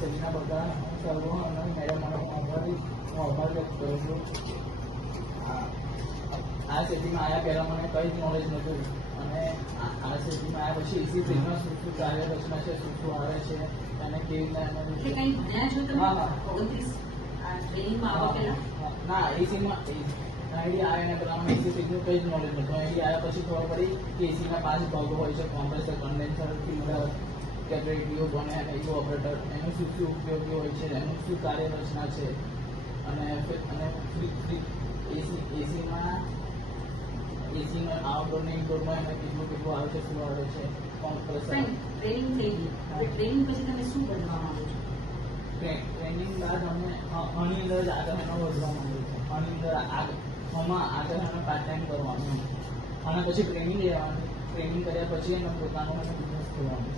સેબીના બધા સર્વો અને મેડમ મને આભાર વ્યક્ત કરું છું. આ સેબીમાં આવ્યા પહેલાં મને કંઈ જ નોલેજ નહોતું અને આ સેબીમાં આવ્યા પછી એસી ફ્રીજમાં શું શું કાર્ય રચના છે, શું શું આવે છે અને કેવી રીતના ના એસીમાં આઈડિયા આવે એના પહેલાં એસી ફ્રીજનું કંઈ જ નોલેજ નહોતું. આઈડિયા આવ્યા પછી ખબર પડી કે એસીના 5 ભાગો હોય છે: કોમ્પ્રેસર, કન્ડેન્સર, ફિલ્ટર, કેપરેટિવ બને અને ઇવોપરેટર. એનું શું શું ઉપયોગી હોય છે, એનું શું કાર્ય રચના છે અને એસીમાં આઉટડોર ને ઇન્ડોરમાં એને કેટલું આવે છે, શું આવે છે, કોમ્પ્રેસર. ટ્રેનિંગ થઈ ગઈ. ટ્રેનિંગ પછી તમે શું બનવા માંગો છો? ટ્રેનિંગ બાદ અમે આની અંદર જ આગળ એનો વધવા માંગીએ છીએ. આની અંદર આગળ અમે પાર્ટ ટાઈમ કરવાનું અને પછી ટ્રેનિંગ લેવાની. ટ્રેનિંગ કર્યા પછી એને પોતાનું બિઝનેસ ખોલવાનું.